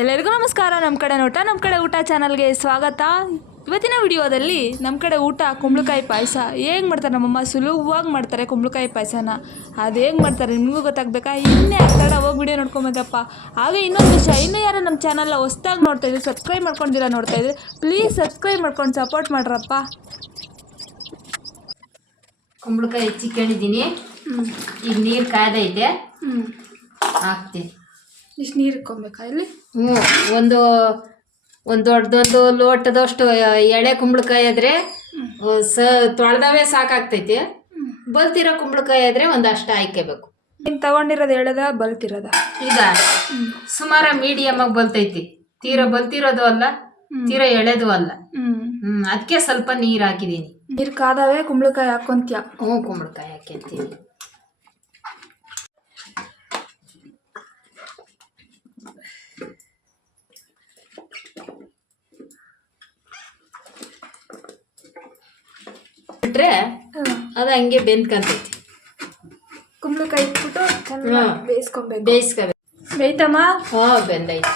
ಎಲ್ಲರಿಗೂ ನಮಸ್ಕಾರ. ನಮ್ಮ ಕಡೆ ನೋಟ ನಮ್ಮ ಕಡೆ ಊಟ ಚಾನಲ್ಗೆ ಸ್ವಾಗತ. ಇವತ್ತಿನ ವಿಡಿಯೋದಲ್ಲಿ ನಮ್ಮ ಕಡೆ ಊಟ ಕುಂಬಳಕಾಯಿ ಪಾಯಸ. ಹೇಗೆ ಮಾಡ್ತಾರೆ ನಮ್ಮಮ್ಮ? ಸುಲಭವಾಗಿ ಮಾಡ್ತಾರೆ ಕುಂಬಳಕಾಯಿ ಪಾಯಸನ. ಅದು ಹೇಗೆ ಮಾಡ್ತಾರೆ ನಿಮಗೂ ಗೊತ್ತಾಗಬೇಕಾ? ಇನ್ನೇ ಆಗ್ತಾಡ ಹೋಗಿ ವಿಡಿಯೋ ನೋಡ್ಕೊಬೇಕಪ್ಪ ಹಾಗೆ ಇನ್ನೊಂದು ವಿಷಯ ಇನ್ನೂ ಯಾರು ನಮ್ಮ ಚಾನಲ್ನ ಹೊಸ್ದಾಗಿ ನೋಡ್ತಾ ಇದ್ರೆ ಸಬ್ಸ್ಕ್ರೈಬ್ ಮಾಡ್ಕೊಂಡಿರ ನೋಡ್ತಾ ಇದ್ರೆ ಪ್ಲೀಸ್ ಸಬ್ಸ್ಕ್ರೈಬ್ ಮಾಡ್ಕೊಂಡು ಸಪೋರ್ಟ್ ಮಾಡ್ರಪ್ಪ. ಕುಂಬಳಕಾಯಿ ಹೆಚ್ಚಿಕೊಂಡಿದ್ದೀನಿ ಈಗ ನೀರು ಕಾಯ್ದೈತೆ ಹಾಕ್ತೀನಿ. ಇಷ್ಟು ನೀರು ಇಕ್ಕೊಬೇಕಾ ಇಲ್ಲಿ ಹ್ಞೂ ಒಂದು ಒಂದು ದೊಡ್ಡದೊಂದು ಲೋಟದಷ್ಟು ಎಳೆ ಕುಂಬಳಕಾಯಿ ಆದರೆ ಸ ತೊಳೆದವೇ ಸಾಕಾಗ್ತೈತಿ. ಬಲ್ತಿರೋ ಕುಂಬಳಕಾಯಿ ಆದ್ರೆ ಒಂದಷ್ಟು ಆಯ್ಕೆಬೇಕು ನೀನು ತಗೊಂಡಿರೋದು ಎಳೆದ ಬಲ್ತಿರೋದ? ಈಗ ಸುಮಾರ ಮೀಡಿಯಮ್ ಆಗಿ ಬಲ್ತೈತಿ. ತೀರಾ ಬಲ್ತಿರೋದು ಅಲ್ಲ ತೀರಾ ಎಳೆದು ಅಲ್ಲ. ಹ್ಞೂ ಹ್ಮ್ ಅದಕ್ಕೆ ಸ್ವಲ್ಪ ನೀರು ಹಾಕಿದ್ದೀನಿ ನೀರು ಕಾದವೆ ಕುಂಬಳಕಾಯಿ ಹಾಕೊಂತ್ಯ. ಹ್ಞೂ ಕುಂಬಳಕಾಯಿ ಹಾಕಿರ್ತೀವಿ ಬಿಟ್ರೆ ಅದು ಹಂಗೆ ಬೆಂದ್ಕಂತೈತಿ ಕುಂಬಳಕಾಯಿ ಇಟ್ಬಿಟ್ಟು ಚೆನ್ನಾಗಿ. ಬೇಯಿಸ್ಕೊಬೇಕು. ಬೇಯಿಸ್ಕೋಬೇಕು ಬೇಯ್ತಮ್ಮ? ಹಾ ಬೆಂದೈತಿ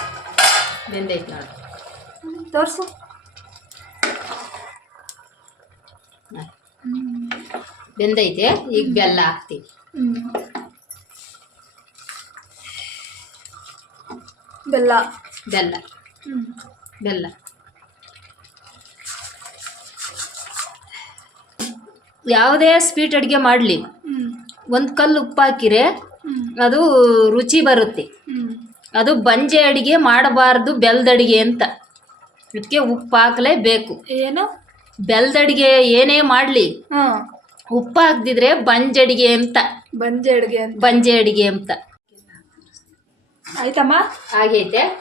ಬೆಂದೈತಿ ನೋಡಿ. ತೋರಿಸು. ಬೆಂದೈತೆ ಈಗ ಬೆಲ್ಲ ಹಾಕ್ತೀವಿ ಬೆಲ್ಲ. ಬೆಲ್ಲ. ಬೆಲ್ಲ. ಯಾವುದೇ ಸ್ವೀಟ್ ಅಡುಗೆ ಮಾಡಲಿ. ಒಂದು ಕಲ್ಲು ಉಪ್ಪು ಹಾಕಿರೆ ಅದು ರುಚಿ ಬರುತ್ತೆ. ಅದು ಬಂಜೆ ಅಡುಗೆ ಮಾಡಬಾರ್ದು ಬೆಲ್ದ ಅಡಿಗೆ ಅಂತ. ಅದಕ್ಕೆ ಉಪ್ಪು ಹಾಕಲೇಬೇಕು. ಏನು? ಬೆಲ್ದ ಅಡಿಗೆ ಏನೇ ಮಾಡಲಿ. ಹಾಂ. ಉಪ್ಪು ಹಾಕ್ದಿದ್ರೆ ಅಡುಗೆ ಅಂತ. ಬಂಜೆ ಅಡುಗೆ ಬಂಜೆ ಅಡುಗೆ ಅಂತ. ಆಯ್ತಮ್ಮ? ಆಗೈತೆ?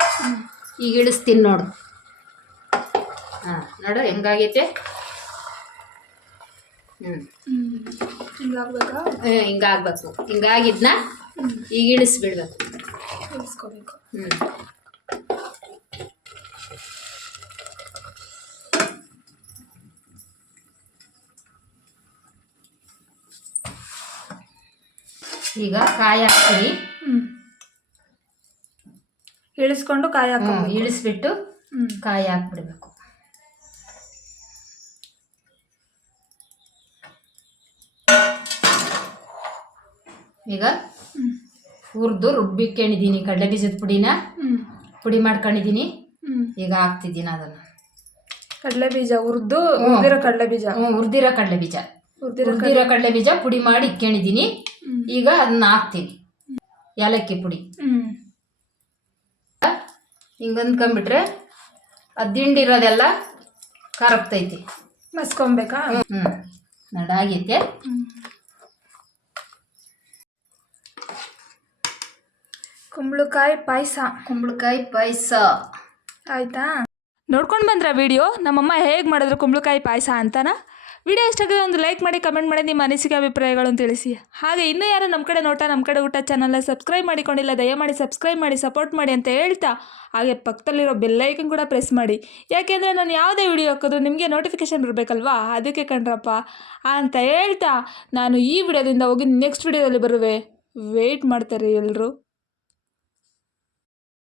ಈಗ ಇಳಿಸ್ತೀನಿ ನೋಡು. ಹಾಂ ನೋಡು ಹೆಂಗಾಗೈತೆ? ಹ್ಞೂ ಹಿಂಗಾಗ್ಬೇಕಾ. ಹಿಂಗಾಗಿದ್ನ ಈಗ ಇಳಿಸ್ಬಿಡ್ಬೇಕು. ಇಳಿಸ್ಕೋಬೇಕು. ಹ್ಞೂ ಈಗ ಕಾಯಿ ಹಾಕ್ತೀನಿ. ಇಳಿಸ್ಕೊಂಡು ಕಾಯಿ ಹಾಕ ಇಳಿಸ್ಬಿಟ್ಟು ಕಾಯಿ ಹಾಕ್ಬಿಡ್ಬೇಕು. ಈಗ? ಹುರಿದು ರುಬ್ಬಿಕೊಂಡಿದ್ದೀನಿ ಕಡಲೆ ಬೀಜದ ಪುಡಿನ. ಪುಡಿ ಮಾಡ್ಕೊಂಡಿದ್ದೀನಿ ಈಗ ಹಾಕ್ತಿದ್ದೀನಿ ಅದನ್ನು. ಕಡಲೆ ಬೀಜ ಹುರಿದು ಹುರಿದಿರೋ ಕಡಲೆ ಬೀಜ. ಹ್ಞೂ ಹುರಿದಿರೋ ಕಡಲೆ ಬೀಜ. ಹುರಿದಿರೋ ಕಡಲೆ ಬೀಜ. ಪುಡಿ ಮಾಡಿ ಇಟ್ಕೊಂಡಿದ್ದೀನಿ ಈಗ ಅದನ್ನ ಹಾಕ್ತೀನಿ. ಏಲಕ್ಕಿ ಪುಡಿ. ಹಿಂಗೆ ಅಂದ್ಕೊಂಬಿಟ್ರೆ ಅದು ದಿಂಡಿರೋದೆಲ್ಲ ಕರಗ್ತೈತಿ. ಮಸ್ಕೊಬೇಕಾ? ಹ್ಞೂ ನಡಾಗೈತೆ. ಕುಂಬಳಕಾಯಿ ಪಾಯಸ. ಕುಂಬಳಕಾಯಿ ಪಾಯಸ. ಆಯ್ತಾ? ನೋಡ್ಕೊಂಡು ಬಂದ್ರ ವಿಡಿಯೋ? ನಮ್ಮಮ್ಮ ಹೇಗೆ ಮಾಡಿದ್ರು ಕುಂಬಳಕಾಯಿ ಪಾಯಸ ಅಂತನ? ವಿಡಿಯೋ ಇಷ್ಟಾಗಿದೆ ಒಂದು ಲೈಕ್ ಮಾಡಿ ಕಮೆಂಟ್ ಮಾಡಿ ನಿಮ್ಮ ಅನಿಸಿಕೆ ಅಭಿಪ್ರಾಯಗಳನ್ನು ತಿಳಿಸಿ. ಹಾಗೆ ಇನ್ನೂ ಯಾರು ನಮ್ಮ ಕಡೆ ನೋಟ ನಮ್ಮ ಕಡೆ ಊಟ ಚಾನಲ್ನ ಸಬ್ಸ್ಕ್ರೈಬ್ ಮಾಡಿಕೊಂಡಿಲ್ಲ ದಯಮಾಡಿ ಸಬ್ಸ್ಕ್ರೈಬ್ ಮಾಡಿ ಸಪೋರ್ಟ್ ಮಾಡಿ ಅಂತ ಹೇಳ್ತಾ ಹಾಗೆ ಪಕ್ಕದಲ್ಲಿರೋ ಬೆಲ್ಲೈಕನ್ ಕೂಡ ಪ್ರೆಸ್ ಮಾಡಿ. ಯಾಕೆಂದರೆ ನಾನು ಯಾವುದೇ ವಿಡಿಯೋ ಹಾಕಿದ್ರು ನಿಮಗೆ ನೋಟಿಫಿಕೇಶನ್ ಬರಬೇಕಲ್ವಾ? ಅದಕ್ಕೆ ಕಣ್ರಪ್ಪ ಅಂತ ಹೇಳ್ತಾ ನಾನು ಈ ವಿಡಿಯೋದಿಂದ ಹೋಗಿ ನೆಕ್ಸ್ಟ್ ವಿಡಿಯೋದಲ್ಲಿ ಬರುವೆ. ವೆಯ್ಟ್ ಮಾಡ್ತಾರೆ ಎಲ್ಲರೂ